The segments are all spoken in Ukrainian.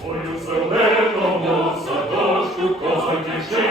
Ой, у зеленому садочку козаки жили,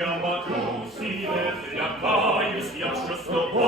Я матусі, не злякаюсь, я що з тобою.